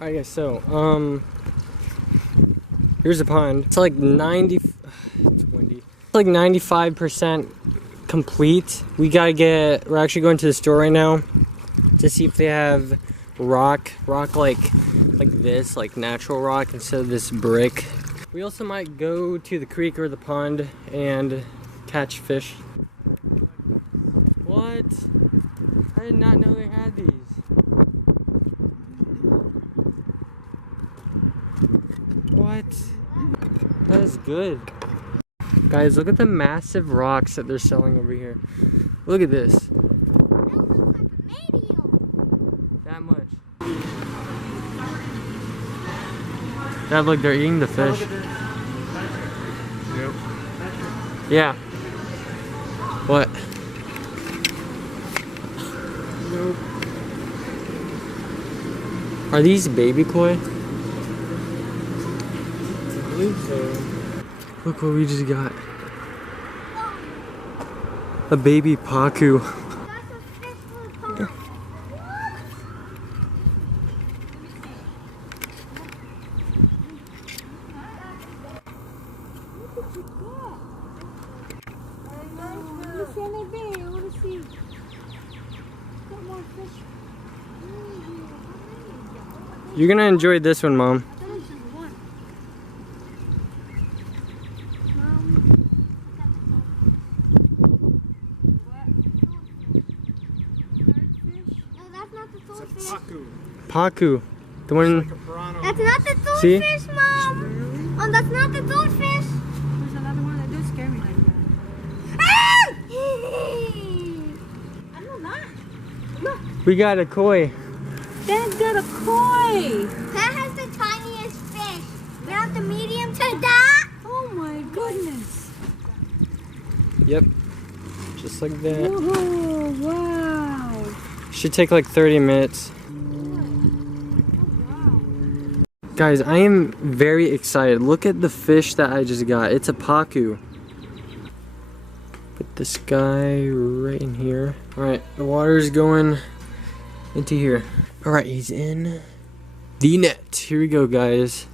Alright guys, so here's a pond. It's like 95% complete. We're actually going to the store right now to see if they have rock like this, like natural rock instead of this brick. We also might go to the creek or the pond and catch fish. What? I did not know they had these. What? That is good. Guys, look at the massive rocks that they're selling over here. Look at this. That much. That look, they're eating the fish. Yep. Yeah. What? Nope. Are these baby koi? I believe so. Look what we just got. A baby pacu. You're gonna enjoy this one, Mom. Pacu. The one. That's not the toadfish, See? Mom. Oh, that's not the toadfish. There's another one that does scare me like that. I don't know. Look, We got a koi. Dad's got a koi. that has the tiniest fish. We have the medium to that. Oh my goodness. Yep. Just like that. Whoa, wow. Should take like 30 minutes. Guys, I am very excited. Look at the fish that I just got. It's a pacu. Put this guy right in here. Alright, the water's going into here. Alright, he's in the net. Here we go, guys.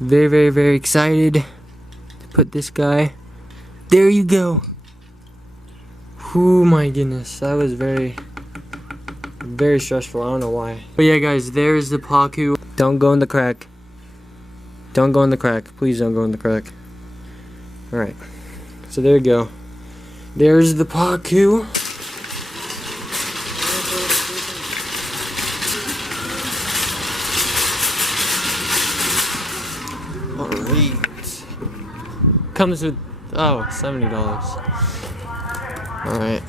Very, very, very excited to put this guy. There you go. Oh my goodness, that was very stressful. I don't know why. But yeah, guys, there's the pacu. Don't go in the crack. Don't go in the crack. Please don't go in the crack. Alright. So there you go. There's the pacu. Alright. Comes with, oh, $70. Alright.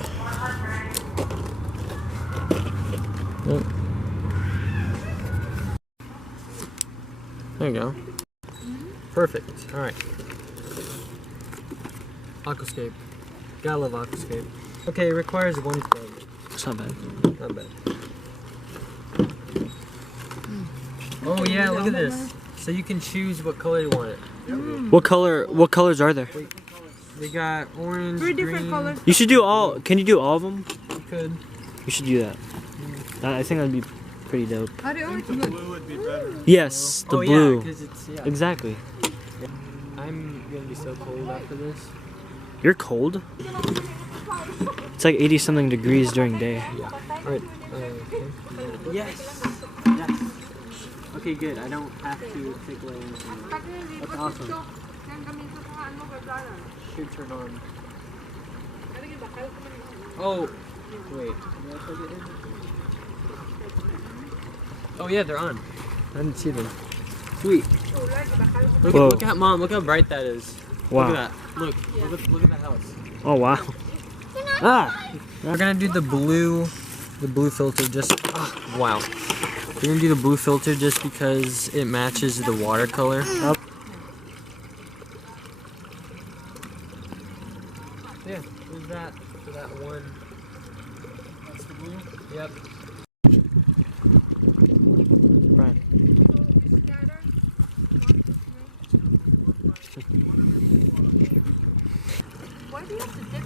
Nope. There you go. Perfect. Alright. Aquascape. Gotta love Aquascape. Okay, it requires one plug. It's not bad. Not bad. Oh yeah, look at this. So you can choose what color you want it. What colors are there? We got orange, 3 different green. colors. You should do all. Can you do all of them? You could. You should do that. I think that'd be pretty dope. How do you always look? Yes, the Oh, blue. Yeah, 'cause it's, yeah. Exactly. I'm gonna be so cold after this. You're cold. It's like 80 something degrees during day. Alright. Okay. Yes. Yes. Okay, good. I don't have to take away anything. That's awesome. Should turn on. Oh, wait. Did I plug it in? Oh yeah, they're on. I didn't see them. Sweet. Whoa. Look at Mom. Look how bright that is. Wow. Look at that. Look at the house. Oh wow. Ah. We're gonna do the blue filter just. Oh, wow. We're gonna do the blue filter just because it matches the watercolor. Up. Yeah, there's that for that one. That's the blue? Yep. Right. Why do you have to dip?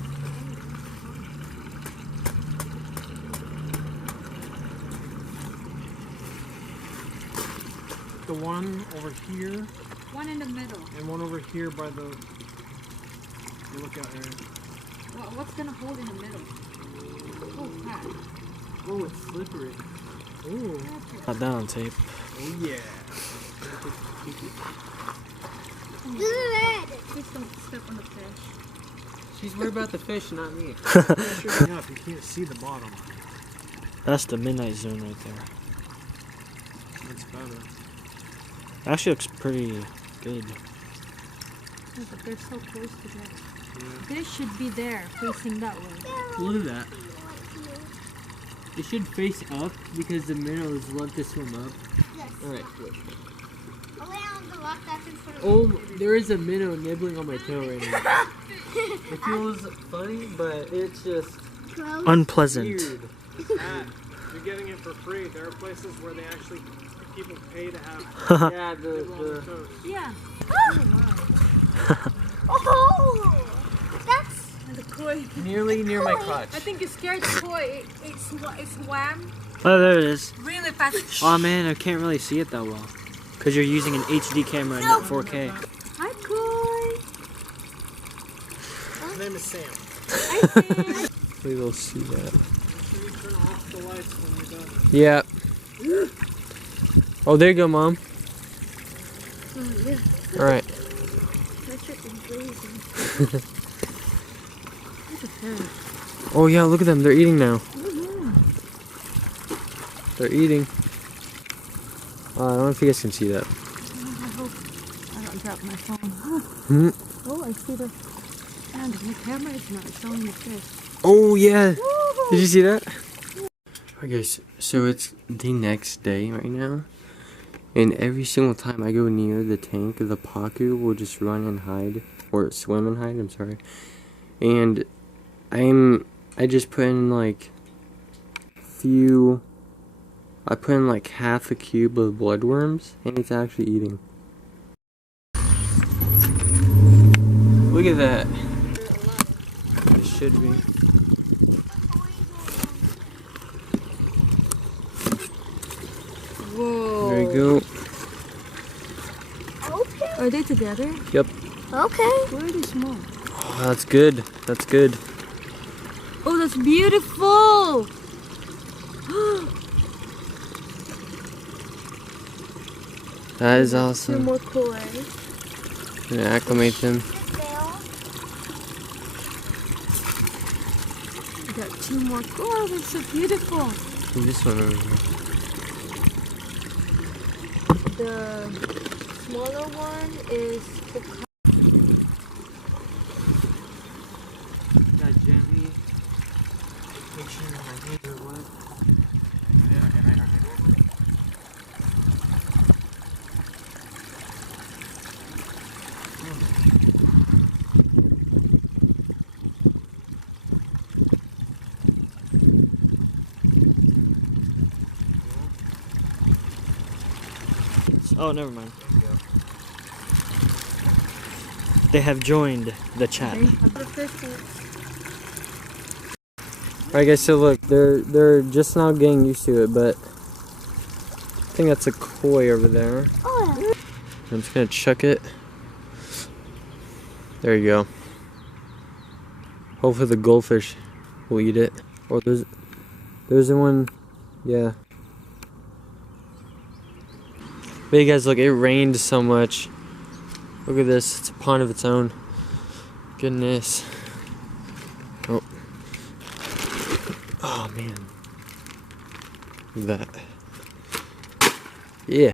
the one over here One in the middle. and one over here by the lookout area. What's gonna hold in the middle? Oh, crap. Oh, it's slippery. Ooh. Got that on tape. Oh yeah. Look at that. Please don't step on the fish. She's worried about the fish, not me. Sure enough, you can't see the bottom. That's the midnight zone right there. That's better. Actually looks pretty good. Oh, but they're so close together. They should be there, facing that way. Look at that. It should face up because the minnows love to swim up. Yes. Alright. Only on the rock that's in front of Oh, there is a minnow nibbling on my tail right now. It feels funny, but it's just Gross. Unpleasant. weird. You're getting it for free. There are places where they actually people pay to have yeah, the toes. Yeah. Oh, that's The koi. Nearly near my crotch. I think it scared the koi. It swam Oh, there it is. really fast. Oh man, I can't really see it that well. Because you're using an HD camera and not 4K. Hi, koi. His name is Sam. Hi, Sam. Hopefully they'll see that. Should we turn off the lights when you're done? Yeah. Oh, there you go, Mom. All right. Oh yeah, look at them. They're eating now. They're eating. I don't know if you guys can see that. I hope I don't drop my phone. Hmm. Oh, I see the. And my camera is not showing the fish. Oh yeah. Did you see that? Alright guys, so it's the next day right now. And every single time I go near the tank, the pacu will just run and hide. Or swim and hide, I'm sorry. And I just put in like I put in like half a cube of bloodworms, and it's actually eating. Look at that. It should be. Whoa. There you go. okay. Are they together? Yep. Okay. Where are they small? Oh, that's good. That's good. Oh, that's beautiful. That is Two awesome. more koi. Gonna acclimate them. We got two more. Oh, that's so beautiful. This one over here. The smaller one is Gotta gently make sure my hands are wet. Oh, never mind. They have joined the chat. Alright guys, so look, they're just now getting used to it, but I think that's a koi over there. Oh. I'm just gonna chuck it. There you go. Hopefully the goldfish will eat it. Oh, there's the one, yeah. But you guys, look, it rained so much. Look at this, it's a pond of its own. Goodness. Oh. Oh man. Look at that.